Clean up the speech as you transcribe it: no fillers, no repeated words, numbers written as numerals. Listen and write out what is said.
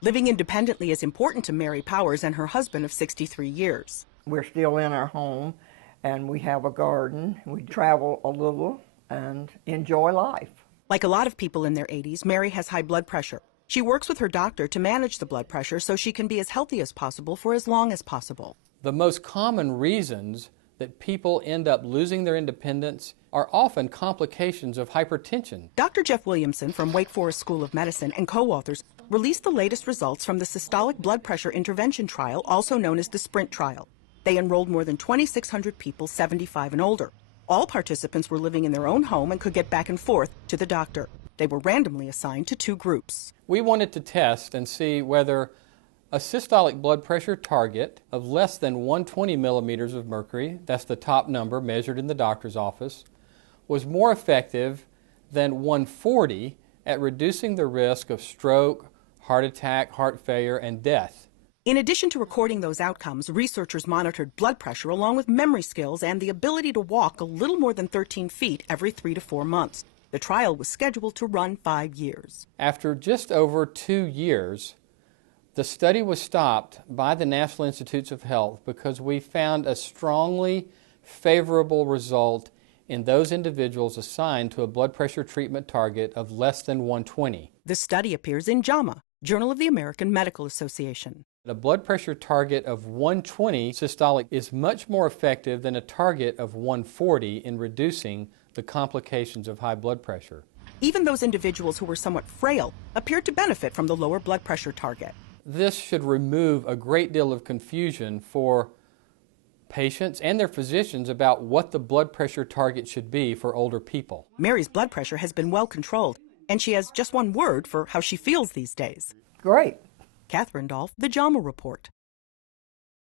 Living independently is important to Mary Powers and her husband of 63 years. We're still in our home, and we have a garden. We travel a little and enjoy life. Like a lot of people in their 80s, Mary has high blood pressure. She works with her doctor to manage the blood pressure so she can be as healthy as possible for as long as possible. The most common reasons that people end up losing their independence are often complications of hypertension. Dr. Jeff Williamson from Wake Forest School of Medicine and co-authors released the latest results from the systolic blood pressure intervention trial, also known as the SPRINT trial. They enrolled more than 2,600 people 75 and older. All participants were living in their own home and could get back and forth to the doctor. They were randomly assigned to 2 groups. We wanted to test and see whether a systolic blood pressure target of less than 120 millimeters of mercury, that's the top number measured in the doctor's office, was more effective than 140 at reducing the risk of stroke, heart attack, heart failure, and death. In addition to recording those outcomes, researchers monitored blood pressure along with memory skills and the ability to walk a little more than 13 feet every 3 to 4 months. The trial was scheduled to run 5 years. After just over 2 years, the study was stopped by the National Institutes of Health because we found a strongly favorable result in those individuals assigned to a blood pressure treatment target of less than 120. The study appears in JAMA, Journal of the American Medical Association. A blood pressure target of 120 systolic is much more effective than a target of 140 in reducing the complications of high blood pressure. Even those individuals who were somewhat frail appeared to benefit from the lower blood pressure target. This should remove a great deal of confusion for patients and their physicians about what the blood pressure target should be for older people. Mary's blood pressure has been well controlled, and she has just one word for how she feels these days. Great. Catherine Dolph, The JAMA Report.